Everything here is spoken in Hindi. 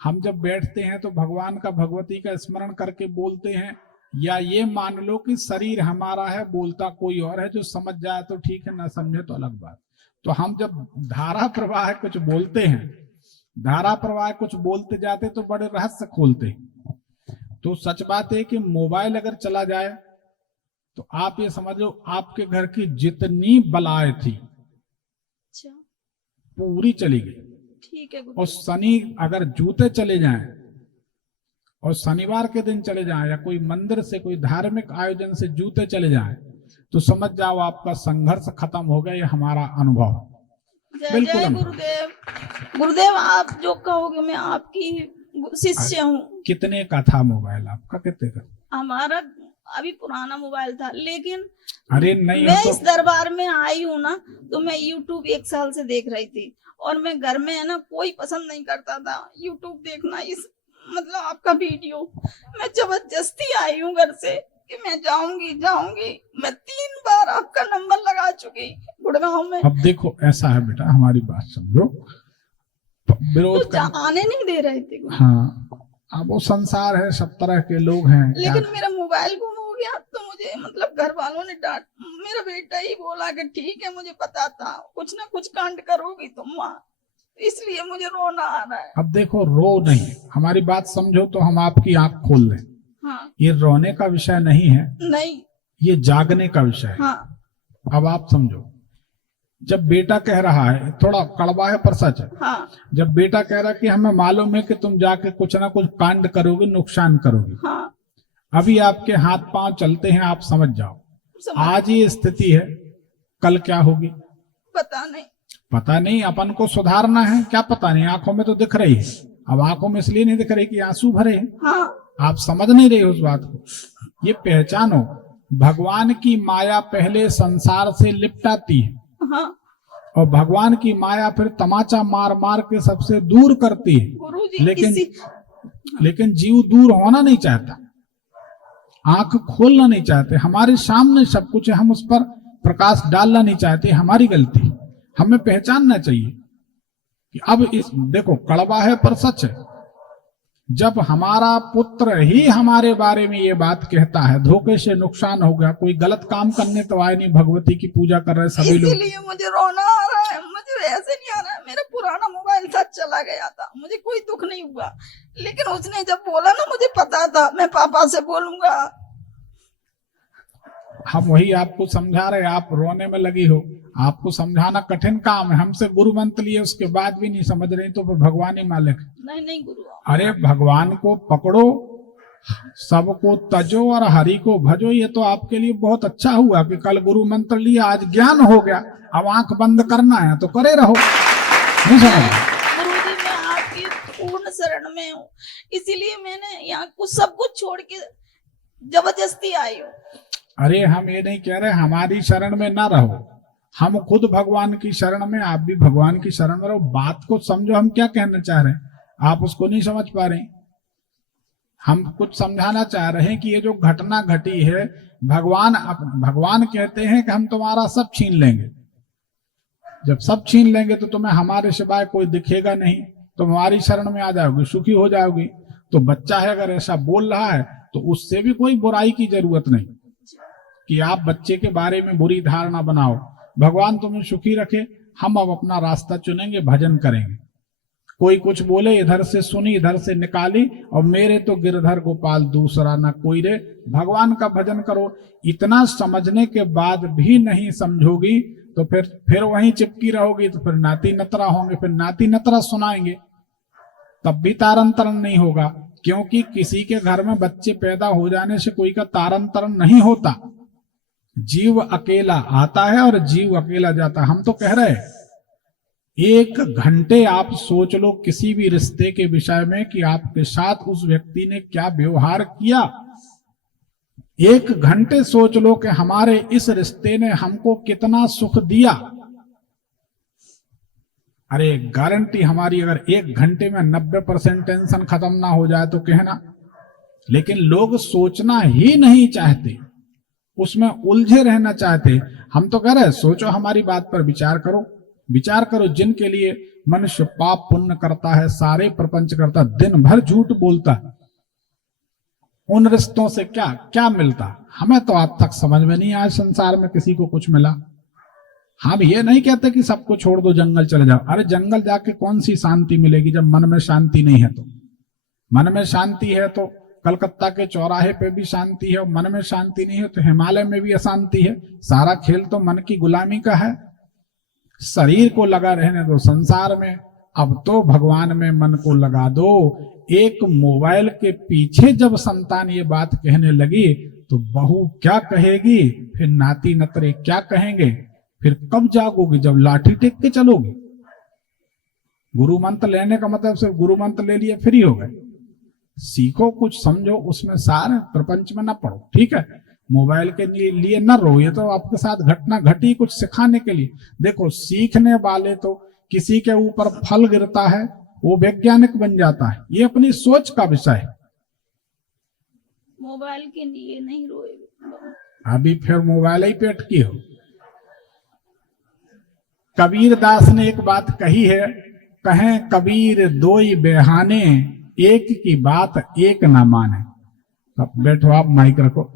हम जब बैठते हैं तो भगवान का भगवती का स्मरण करके बोलते हैं, या ये मान लो कि शरीर हमारा है, बोलता कोई और है, जो समझ जाए तो ठीक है, ना समझे तो अलग बात। तो हम जब धारा प्रवाह कुछ बोलते हैं, धारा प्रवाह कुछ बोलते जाते तो बड़े रहस्य खोलते। तो सच बात है कि मोबाइल अगर चला जाए तो आप ये समझ लो आपके घर की जितनी बलाएं थी पूरी चली गई। ठीक है। और शनि अगर जूते चले जाएं और शनिवार के दिन चले जाएं, या कोई मंदिर से कोई धार्मिक आयोजन से जूते चले जाएं, तो समझ जाओ आपका संघर्ष खत्म हो गया। ये हमारा अनुभव। जय जय गुरुदेव। गुरुदेव आप जो कहोगे मैं आपकी शिष्य हूँ। कितने का था मोबाइल आपका? कितने का? हमारा अभी पुराना मोबाइल था, लेकिन अरे नहीं, मैं तो इस दरबार में आई हूँ ना, तो मैं YouTube 1 साल से देख रही थी, और मैं घर में है ना कोई पसंद नहीं करता था YouTube देखना, इस मतलब आपका वीडियो। मैं जबरदस्ती आई हूँ घर से कि मैं जाऊंगी। मैं 3 बार आपका नंबर लगा चुकी गुड़गांव में। अब देखो ऐसा है बेटा, हमारी बात समझो, विरोध तो आने नहीं दे रहे थे। हाँ, अब वो संसार है, सब तरह के लोग हैं। लेकिन मेरा मोबाइल गुम हो गया तो मुझे मतलब घर वालों ने डांट, मेरा बेटा ही बोला कि ठीक है, मुझे पता था कुछ ना कुछ कांड करोगी तुम वहाँ, इसलिए मुझे रोना आ रहा है। अब देखो, रो नहीं, हमारी बात समझो तो हम आपकी आंख खोल दें। हाँ। ये रोने का विषय नहीं है, नहीं, ये जागने का विषय है। हाँ। अब आप समझो, जब बेटा कह रहा है, थोड़ा कड़वा है पर सच है। हाँ। जब बेटा कह रहा है कि हमें मालूम है कि तुम जाके कुछ ना कुछ कांड करोगे, नुकसान करोगे। हाँ। अभी आपके हाथ पांव चलते हैं, आप समझ जाओ। आज ये स्थिति है, कल क्या होगी पता नहीं। अपन को सुधारना है, क्या पता नहीं। आंखों में तो दिख रही है, अब आंखों में इसलिए नहीं दिख रही कि आंसू भरे हैं। हाँ। आप समझ नहीं रहे उस बात को। ये पहचानो, भगवान की माया पहले संसार से लिपटाती है। हाँ। और भगवान की माया फिर तमाचा मार मार के सबसे दूर करती है। लेकिन जीव दूर होना नहीं चाहता, आंख खोलना नहीं चाहते। हमारे सामने सब कुछ है, हम उस पर प्रकाश डालना नहीं चाहते। हमारी गलती, हमें पहचानना चाहिए कि अब इस देखो, कड़वा है पर सच है। जब हमारा पुत्र ही हमारे बारे में ये बात कहता है, धोखे से नुकसान हो गया, कोई गलत काम करने तो आए नहीं, भगवती की पूजा कर रहे सभी लोग। इसीलिए मुझे रोना आ रहा है, मुझे ऐसे नहीं आ रहा है। मेरा पुराना मोबाइल था, चला गया था, मुझे कोई दुख नहीं हुआ, लेकिन उसने जब बोला ना, मुझे पता था मैं पापा से बोलूंगा। हम वही आपको समझा रहे, आप रोने में लगी हो। आपको समझाना कठिन काम है। हमसे गुरु मंत्र लिए, उसके बाद भी नहीं समझ रही, तो फिर भगवान ही मालिक। नहीं गुरु। अरे भगवान को पकड़ो, सबको तजो और हरि को भजो। ये तो आपके लिए बहुत अच्छा हुआ कि कल गुरु मंत्र लिया, आज ज्ञान हो गया। अब आंख बंद करना है तो करे रहो। नहीं समझ? गुरुजी मैं आपकी पूर्ण शरण में हूँ, इसीलिए मैंने यहाँ कुछ सब कुछ छोड़ के जबरदस्ती आई हूँ। अरे हम ये नहीं कह रहे हमारी शरण में ना रहो, हम खुद भगवान की शरण में, आप भी भगवान की शरण में रहो। बात को समझो, हम क्या कहना चाह रहे हैं, आप उसको नहीं समझ पा रहे। हम कुछ समझाना चाह रहे हैं कि ये जो घटना घटी है, भगवान कहते हैं कि हम तुम्हारा सब छीन लेंगे। जब सब छीन लेंगे तो तुम्हें हमारे सिवाय कोई दिखेगा नहीं, तुम हमारी शरण में आ जाओगी, सुखी हो जाओगी। तो बच्चा है अगर ऐसा बोल रहा है तो उससे भी कोई बुराई की जरूरत नहीं कि आप बच्चे के बारे में बुरी धारणा बनाओ। भगवान तुम्हें सुखी रखे, हम अब अपना रास्ता चुनेंगे, भजन करेंगे। कोई कुछ बोले, इधर से सुनी, इधर से निकाली, और मेरे तो गिरधर गोपाल दूसरा ना कोई रे। भगवान का भजन करो। इतना समझने के बाद भी नहीं समझोगी तो फिर वहीं चिपकी रहोगी, तो फिर नाती नतरा होंगे, फिर नाती नतरा सुनाएंगे, तब भी तारन तरन नहीं होगा। क्योंकि किसी के घर में बच्चे पैदा हो जाने से कोई का तारन तरन नहीं होता। जीव अकेला आता है और जीव अकेला जाता है। हम तो कह रहे हैं 1 घंटे आप सोच लो किसी भी रिश्ते के विषय में कि आपके साथ उस व्यक्ति ने क्या व्यवहार किया। 1 घंटे सोच लो कि हमारे इस रिश्ते ने हमको कितना सुख दिया। अरे गारंटी हमारी, अगर 1 घंटे में 90% टेंशन खत्म ना हो जाए तो कहना। लेकिन लोग सोचना ही नहीं चाहते, उसमें उलझे रहना चाहते। हम तो कह रहे हैं सोचो, हमारी बात पर विचार करो। विचार करो, जिनके लिए मनुष्य पाप पुण्य करता है, सारे प्रपंच करता, दिन भर झूठ बोलता, उन रिश्तों से क्या क्या मिलता? हमें तो आज तक समझ में नहीं आया संसार में किसी को कुछ मिला। हम ये नहीं कहते कि सबको छोड़ दो, जंगल चले जाओ। अरे जंगल जाके कौन सी शांति मिलेगी जब मन में शांति नहीं है? तो मन में शांति है तो कलकत्ता के चौराहे पे भी शांति है, और मन में शांति नहीं है तो हिमालय में भी अशांति है। सारा खेल तो मन की गुलामी का है। शरीर को लगा रहने दो संसार में, अब तो भगवान में मन को लगा दो। एक मोबाइल के पीछे जब संतान ये बात कहने लगी तो बहू क्या कहेगी, फिर नाती नतरे क्या कहेंगे? फिर कब जागोगी? जब लाठी टेक के चलोगी। गुरु मंत्र लेने का मतलब सिर्फ गुरु मंत्र ले लिए फ्री हो गए? सीखो, कुछ समझो, उसमें सार प्रपंच में ना पढ़ो, ठीक है? मोबाइल के लिए न रो, ये तो आपके साथ घटना घटी कुछ सिखाने के लिए। देखो, सीखने वाले तो किसी के ऊपर फल गिरता है वो वैज्ञानिक बन जाता है, ये अपनी सोच का विषय है। मोबाइल के लिए नहीं रोए। अभी फिर मोबाइल ही पेट की हो। कबीर दास ने एक बात कही है, कहें कबीर दोई बेहाने, एक की बात एक ना माने। अब बैठो, आप माइक रखो।